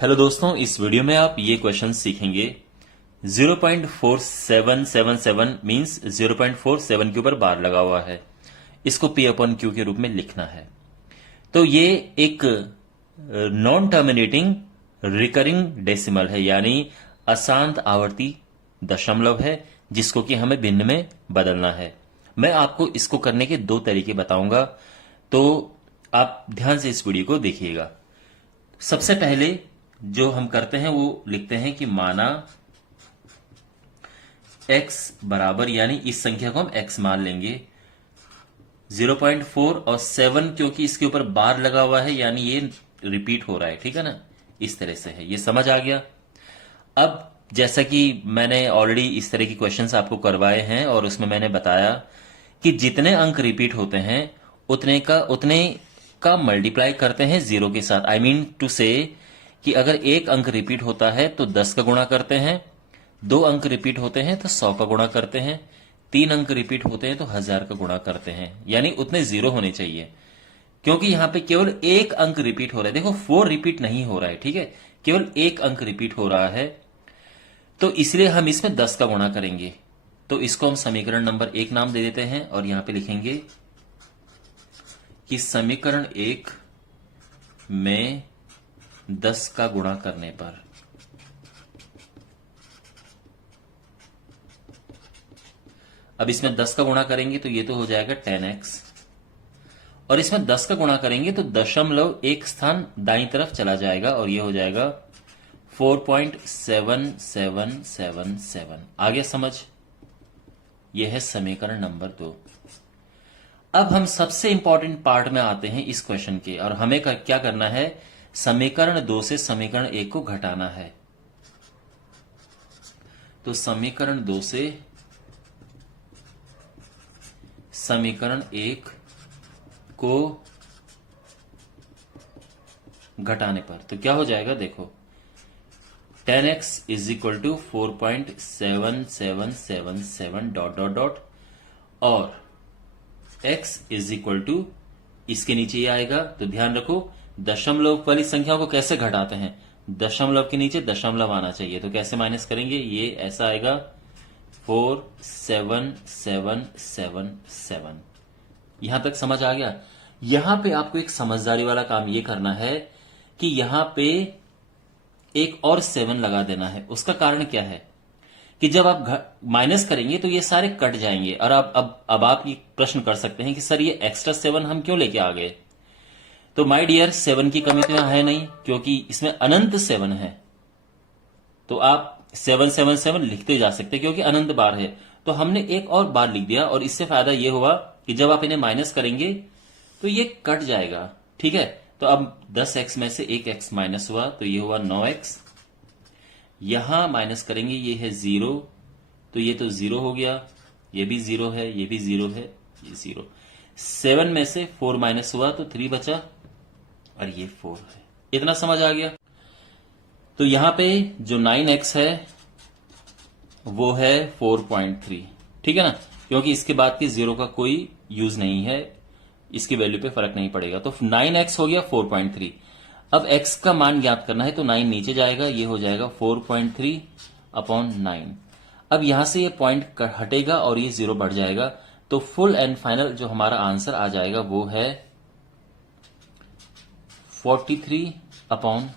Hello दोस्तों, इस video में आप ये क्वेश्चन सीखेंगे। 0.4777 मीन्स 0.47 के ऊपर बार लगा हुआ है, इसको P अपॉन Q के रूप में लिखना है। तो ये एक नॉन टर्मिनेटिंग रिकरिंग डेसिमल है, यानी अशांत आवर्ती दशमलव है, जिसको कि हमें भिन्न में बदलना है। मैं आपको इसको करने के दो तरीके बताऊंगा, तो आप ध्यान से इस वीडियो को देखिएगा। सबसे पहले जो हम करते हैं वो लिखते हैं कि माना x बराबर, यानी इस संख्या को हम x मान लेंगे 0.4 और 7, क्योंकि इसके ऊपर बार लगा हुआ है यानी ये रिपीट हो रहा है, ठीक है ना। इस तरह से है, ये समझ आ गया। अब जैसा कि मैंने ऑलरेडी इस तरह की क्वेश्चंस आपको करवाए हैं और उसमें मैंने बताया कि जितने अंक रिपीट होते हैं उतने का मल्टीप्लाई करते हैं 0 के साथ। आई मीन टू से कि अगर एक अंक रिपीट होता है तो 10 का गुणा करते हैं, 2 अंक रिपीट होते हैं तो 100 का गुणा करते हैं, 3 अंक रिपीट होते हैं तो 1000 का गुणा करते हैं, यानी उतने 0 होने चाहिए। क्योंकि यहां पे केवल एक अंक रिपीट हो रहा है, देखो 4 रिपीट नहीं हो रहा है, ठीक है, केवल एक अंक रिपीट हो रहा है, तो इसलिए हम इसमें 10 का गुणा करेंगे। तो इसको हम समीकरण नंबर 1 नाम दे देते हैं और यहां पे लिखेंगे कि समीकरण 1 में 10 का गुणा करने पर अब इसमें 10 का गुणा करेंगे तो ये तो हो जाएगा 10x, और इसमें 10 का गुणा करेंगे तो दशमलव एक स्थान दाईं तरफ चला जाएगा और ये हो जाएगा 4.7777। आ गया समझ? यह है समीकरण नंबर 2। अब हम सबसे इंपॉर्टेंट पार्ट में आते हैं इस क्वेश्चन के, और हमें क्या करना है, समीकरण 2 से समीकरण 1 को घटाना है। तो समीकरण 2 से समीकरण 1 को घटाने पर तो क्या हो जाएगा, देखो 10x is equal to 4.7777 dot dot dot, और x इज इक्वल टू इसके नीचे ये आएगा। तो ध्यान रखो, दशमलव वाली संख्याओं को कैसे घटाते हैं, दशमलव के नीचे दशमलव आना चाहिए। तो कैसे माइनस करेंगे, ये ऐसा आएगा 47777। यहां तक समझ आ गया। यहां पे आपको एक समझदारी वाला काम ये करना है कि यहां पे एक और 7 लगा देना है। उसका कारण क्या है कि जब आप माइनस करेंगे तो ये सारे कट जाएंगे, और अब आप ये प्रश्न कर सकते हैं कि सर ये एक्स्ट्रा 7 हम क्यों लेके आ गए। तो माय डियर, 7 की कमी तो यहां है नहीं, क्योंकि इसमें अनंत 7 है। तो आप 777 लिखते जा सकते हैं क्योंकि अनंत बार है। तो हमने एक और बार लिख दिया, और इससे फायदा ये हुआ कि जब आप इन्हें माइनस करेंगे तो ये कट जाएगा, ठीक है। तो अब 10x में से 1x माइनस हुआ तो ये हुआ 9x। यहां माइनस करेंगे, ये है 0, तो ये तो 0 हो गया, ये भी 0 है, ये भी 0 है, ये 0। 7 में से 4 माइनस हुआ तो 3 बचा, और ये 4 है। इतना समझ आ गया। तो यहां पे जो 9x है वो है 4.3, ठीक है ना, क्योंकि इसके बाद के 0 का कोई यूज नहीं है, इसकी वैल्यू पे फर्क नहीं पड़ेगा। तो 9x हो गया 4.3। अब x का मान ज्ञात करना है तो 9 नीचे जाएगा, ये हो जाएगा 4.3 अपॉन 9। अब यहां से ये पॉइंट हटेगा और ये 0 बढ़ जाएगा, तो फुल एंड फाइनल जो हमारा आंसर आ जाएगा वो है 43 अपॉन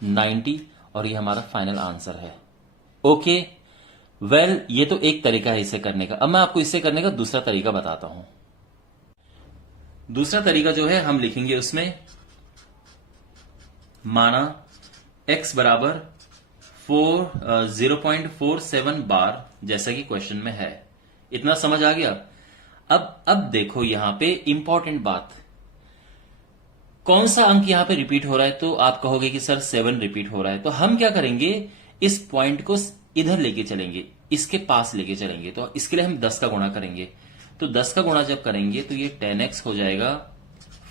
90, और ये हमारा फाइनल आंसर है। ओके, वेल, ये तो एक तरीका है इसे करने का। अब मैं आपको इसे करने का दूसरा तरीका बताता हूं। दूसरा तरीका जो है हम लिखेंगे उसमें, माना x बराबर 0.47 बार, जैसा कि क्वेश्चन में है। इतना समझ आ गया। अब देखो यहां पे इंपॉर्टेंट बात, कौन सा अंक यहां पे रिपीट हो रहा है, तो आप कहोगे कि सर 7 रिपीट हो रहा है। तो हम क्या करेंगे, इस पॉइंट को इधर लेके चलेंगे, इसके पास लेके चलेंगे। तो इसके लिए हम 10 का गुणा करेंगे। तो 10 का गुणा जब करेंगे तो ये 10x हो जाएगा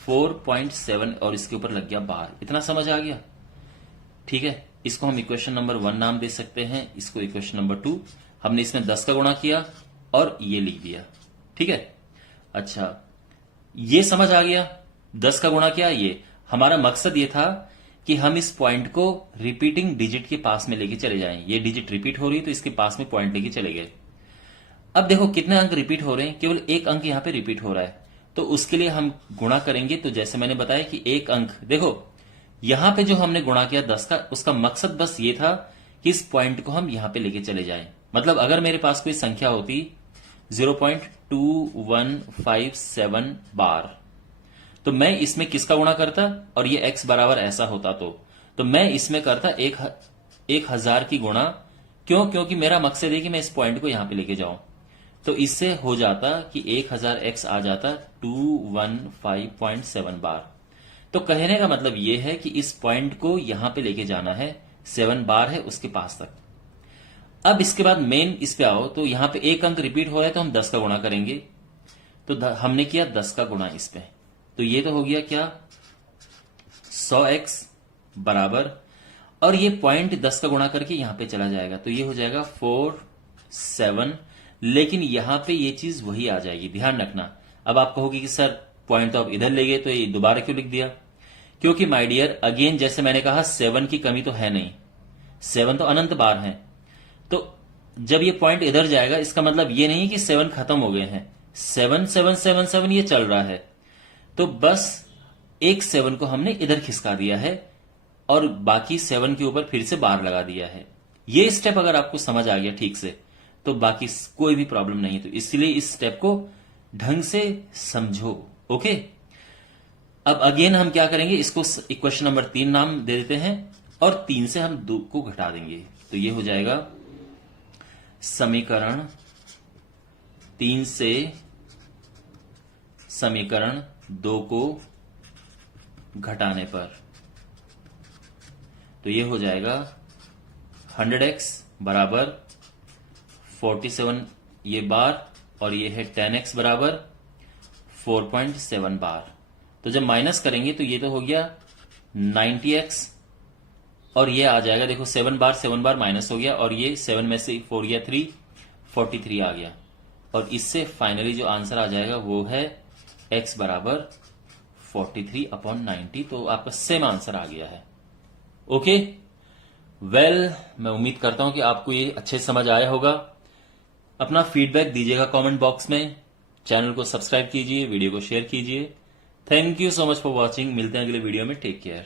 4.7, और इसके ऊपर लग गया बार। इतना समझ आ गया, ठीक है। इसको हम इक्वेशन नंबर 1 नाम दे सकते हैं, इसको इक्वेशन नंबर 2। हमने इसमें 10 का गुणा किया और ये लिख दिया, ठीक है। अच्छा, ये समझ आ गया। 10 का गुणा क्या, ये हमारा मकसद ये था कि हम इस पॉइंट को रिपीटिंग डिजिट के पास में लेके चले जाएं। ये डिजिट रिपीट हो रही है तो इसके पास में पॉइंट लेके चले गए। अब देखो कितने अंक रिपीट हो रहे हैं, केवल एक अंक यहां पे रिपीट हो रहा है, तो उसके लिए हम गुणा करेंगे। तो जैसे मैंने बताया कि एक अंक, देखो यहां पे जो हमने गुणा किया 10 का, उसका मकसद बस ये था कि इस पॉइंट को हम यहां पे लेके चले जाएं। मतलब अगर मेरे पास कोई संख्या होती 0.2157 बार, तो मैं इसमें किसका गुणा करता और ये x बराबर ऐसा होता, तो मैं इसमें करता 1000 की गुणा। क्यों? क्योंकि मेरा मकसद है कि मैं इस पॉइंट को यहां पे लेके जाऊं। तो इससे हो जाता कि 1000x आ जाता 215.7 बार। तो कहने का मतलब यह है कि इस पॉइंट को यहां पे लेके जाना है, 7 बार है उसके पास तक। अब इसके बाद मेन इस पे आओ, तो यहां पे एक अंक रिपीट हो रहा है तो हम 10 का गुणा करेंगे। तो हमने किया 10 का गुणा इस पे, तो ये तो हो गया क्या 100x बराबर, और ये पॉइंट 10 का गुणा करके यहां पे चला जाएगा, तो ये हो जाएगा 47। लेकिन यहां पे ये चीज वही आ जाएगी, ध्यान रखना। अब आप कहोगे कि सर पॉइंट तो आप इधर ले गए, तो ये दोबारा क्यों लिख दिया? क्योंकि माय डियर अगेन जैसे मैंने कहा 7 की कमी तो है नहीं, 7 तो अनंत बार है। तो जब ये पॉइंट इधर जाएगा इसका मतलब ये नहीं कि 7 खत्म हो गए हैं, 7 7 7 7 ये चल रहा है। तो बस एक 7 को हमने इधर खिसका दिया है और बाकी 7 के ऊपर फिर से बार लगा दिया है। ये स्टेप अगर आपको समझ आ गया ठीक से तो बाकी कोई भी प्रॉब्लम नहीं। तो इसलिए इस स्टेप को ढंग से समझो। ओके, अब अगेन हम क्या करेंगे, इसको इक्वेशन नंबर 3 नाम दे देते हैं और 3 से हम 2 को घटा देंगे। तो ये हो जाएगा समीकरण 3 से समीकरण 2 को घटाने पर, तो ये हो जाएगा 100x बराबर 47 ये बार, और ये है 10x बराबर 4.7 बार। तो जब माइनस करेंगे तो ये तो हो गया 90x, और ये आ जाएगा, देखो 7 बार माइनस हो गया, और ये 7 में से 4 गया 3, 43 आ गया। और इससे फाइनली जो आंसर आ जाएगा वो है x बराबर 43/90। तो आपका सेम आंसर आ गया है। ओके, वेल मैं उम्मीद करता हूं कि आपको ये अच्छे समझ आया होगा। अपना फीडबैक दीजिएगा कमेंट बॉक्स में, चैनल को सब्सक्राइब कीजिए, वीडियो को शेयर कीजिए। Thank you so much for watching. मिलते हैं अगले वीडियो में, टेक केयर।